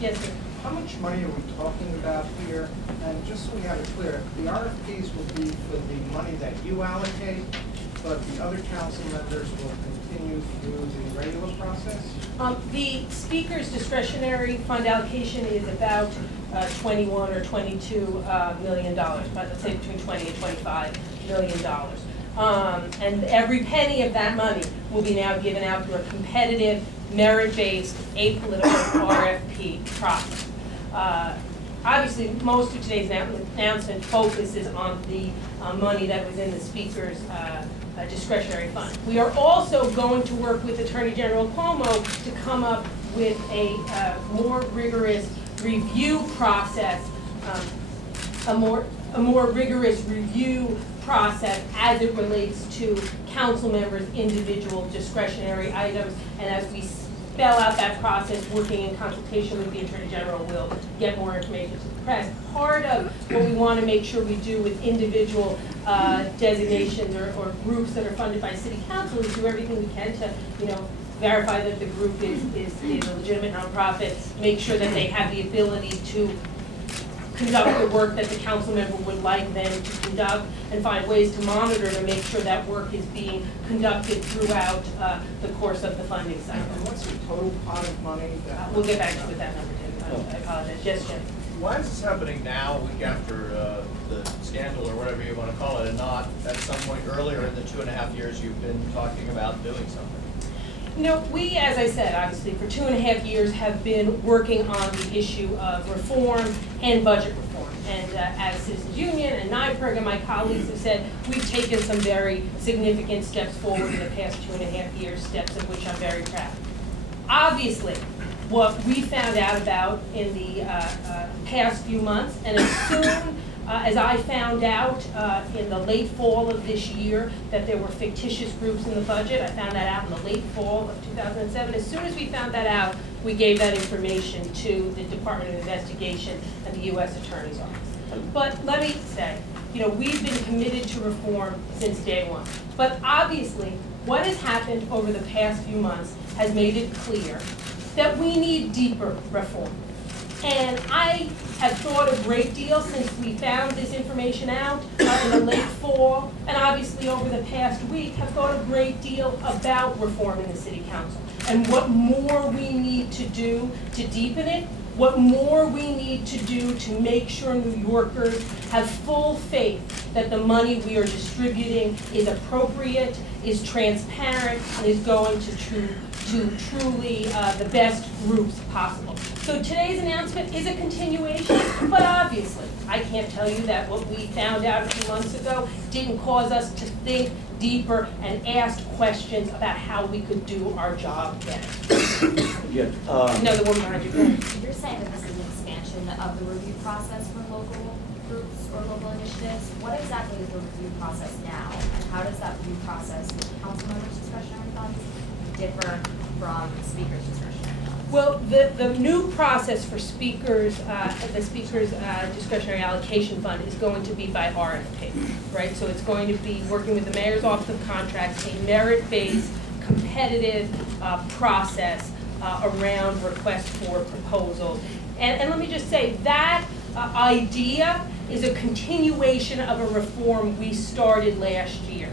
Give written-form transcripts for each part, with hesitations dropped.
Yes, sir. How much money are we talking about here? And just so we have it clear, the RFPs will be for the money that you allocate, but the other council members will continue through the regular process? The speaker's discretionary fund allocation is about 21 or 22 million dollars, but let's say between 20 and 25 million dollars. And every penny of that money will be now given out through a competitive, merit-based, apolitical RFP process. Obviously, most of today's announcement focuses on the money that was in the speaker's discretionary fund. We are also going to work with Attorney General Cuomo to come up with a more rigorous review process, a more rigorous review process as it relates to council members' individual discretionary items. And as we spell out that process, working in consultation with the Attorney General, will get more information to the press. Part of what we want to make sure we do with individual designations or groups that are funded by City Council is do everything we can to, verify that the group is a legitimate nonprofit, make sure that they have the ability to conduct the work that the council member would like them to conduct, and find ways to monitor to make sure that work is being conducted throughout the course of the funding cycle. And what's the total pot of money? We'll get back to you with that number, Tim. I apologize. Yes, Jim. Why is this happening now, a week after the scandal, or whatever you want to call it, and not at some point earlier in the 2.5 years you've been talking about doing something? We, as I said, obviously, for 2.5 years have been working on the issue of reform and budget reform. And as Citizens Union and NYPIRG and my colleagues have said, we've taken some very significant steps forward in the past 2.5 years, steps of which I'm very proud. Obviously, what we found out about in the past few months, and as soon as I found out in the late fall of this year that there were fictitious groups in the budget, I found that out in the late fall of 2007. As soon as we found that out, we gave that information to the Department of Investigation and the U.S. Attorney's Office. But let me say, we've been committed to reform since day one. But obviously, what has happened over the past few months has made it clear that we need deeper reform. And I have thought a great deal since we found this information out in the late fall, and obviously over the past week, have thought a great deal about reform in the City Council and what more we need to do to deepen it, what more we need to do to make sure New Yorkers have full faith that the money we are distributing is appropriate, is transparent, and is going to truly the best groups possible. So today's announcement is a continuation, but obviously, I can't tell you that what we found out a few months ago didn't cause us to think deeper and ask questions about how we could do our job better. Yeah, No, the woman behind you. You're saying that this is an expansion of the review process for local groups or local initiatives. What exactly is the review process now, and how does that review process with council members' discretionary funds differ from the speaker's discretionary funds? Well, the new process for speakers, the speaker's discretionary allocation fund is going to be by RFP, right? So it's going to be working with the Mayor's Office of Contracts, a merit-based, competitive process around requests for proposals. And let me just say, that idea is a continuation of a reform we started last year.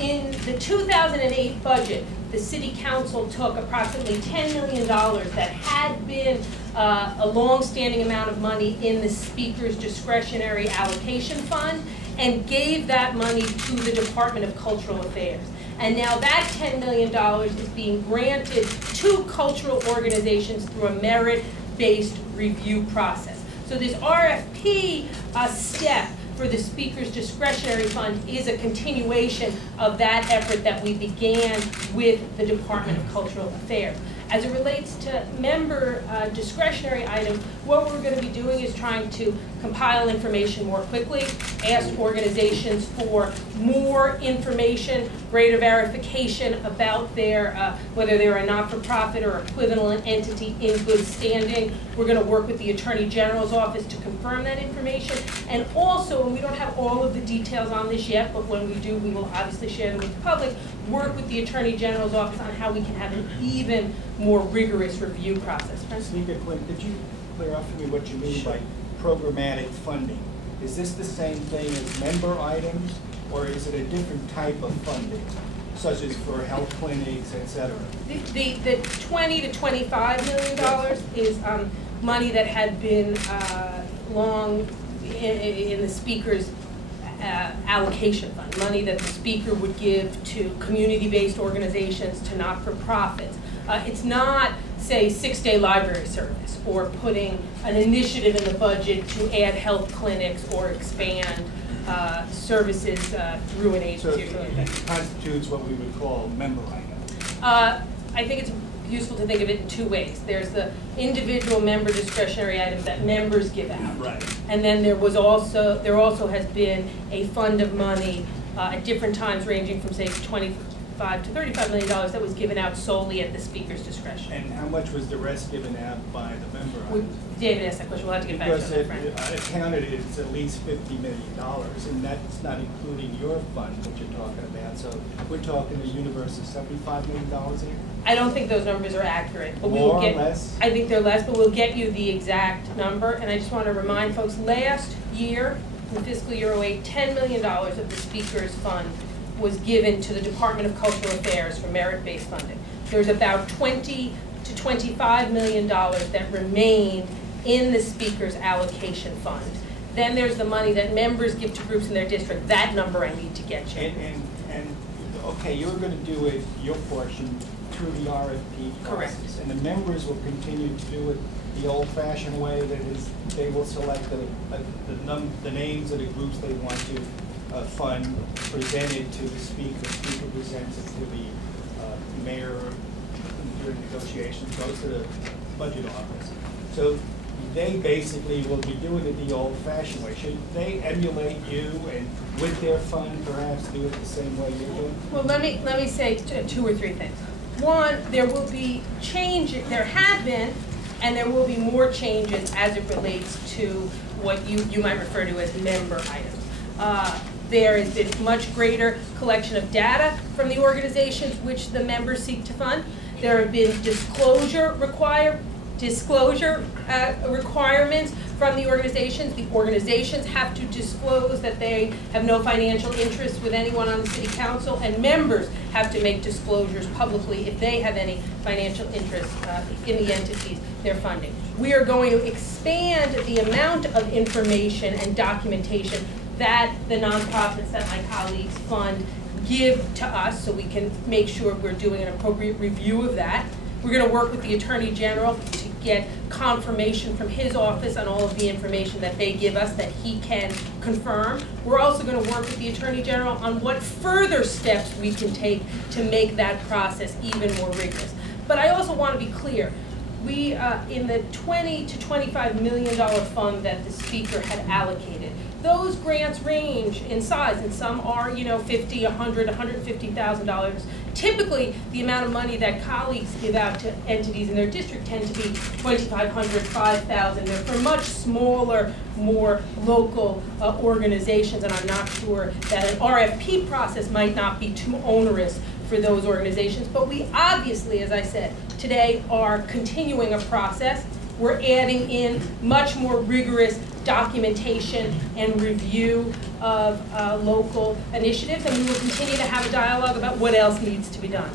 In the 2008 budget, the City Council took approximately $10 million that had been a long-standing amount of money in the Speaker's discretionary allocation fund and gave that money to the Department of Cultural Affairs. And now that $10 million is being granted to cultural organizations through a merit-based review process. So this RFP step for the Speaker's discretionary fund is a continuation of that effort that we began with the Department of Cultural Affairs. As it relates to member discretionary items, what we're going to be doing is trying to compile information more quickly, ask organizations for more information, greater verification about their, whether they're a not-for-profit or equivalent entity in good standing. We're going to work with the Attorney General's office to confirm that information. And also, and we don't have all of the details on this yet, but when we do, we will obviously share them with the public, work with the Attorney General's office on how we can have an even more rigorous review process. Speaker Quinn, could you clear up for me what you mean by programmatic funding? Is this the same thing as member items, or is it a different type of funding, such as for health clinics, et cetera? The $20 to $25 million is money that had been long in the Speaker's allocation fund, money that the Speaker would give to community-based organizations, to not-for-profits. It's not, say, 6-day library service or putting an initiative in the budget to add health clinics or expand services through an agency. So it constitutes what we would call member items. I think it's useful to think of it in two ways. There's the individual member discretionary items that members give out. Right. And then there also has been a fund of money at different times ranging from, say, $25 to $35 million that was given out solely at the Speaker's discretion. And how much was the rest given out by the member items? David asked that question. We'll have to get back to that, friend. Because I counted it's at least $50 million, and that's not including your fund, what you're talking about. So we're talking a universe of $75 million here? I don't think those numbers are accurate. But More or less? I think they're less, but we'll get you the exact number. And I just want to remind folks, last year, in fiscal year 08, $10 million of the Speaker's fund was given to the Department of Cultural Affairs for merit-based funding. There's about $20 to $25 million that remain in the Speaker's allocation fund. Then there's the money that members give to groups in their district. That number I need to get you. And okay, you're going to do it, your portion, through the RFP process. Correct. And the members will continue to do it the old-fashioned way, that is, they will select the names of the groups they want to fund, presented to the Speaker. Speaker presents it to the mayor during negotiations, goes to the budget office. So they basically will be doing it the old-fashioned way. Should they emulate you and with their fund perhaps do it the same way you're doing? Well, let me say two or three things. One, there will be changes, there have been, and there will be more changes as it relates to what you might refer to as member items. There has been much greater collection of data from the organizations which the members seek to fund. There have been disclosure requirements from the organizations. The organizations have to disclose that they have no financial interest with anyone on the City Council, and members have to make disclosures publicly if they have any financial interest in the entities they're funding. We are going to expand the amount of information and documentation that the nonprofits that my colleagues fund give to us, so we can make sure we're doing an appropriate review of that. We're going to work with the Attorney General to get confirmation from his office on all of the information that they give us that he can confirm. We're also going to work with the Attorney General on what further steps we can take to make that process even more rigorous. But I also want to be clear. We, in the $20 to $25 million fund that the Speaker had allocated, those grants range in size, and some are, $50, $100, $150,000. Typically, the amount of money that colleagues give out to entities in their district tend to be $2,500, $5,000. They're for much smaller, more local organizations, and I'm not sure that an RFP process might not be too onerous for those organizations. But we obviously, as I said, today are continuing a process. We're adding in much more rigorous documentation and review of local initiatives, and we will continue to have a dialogue about what else needs to be done.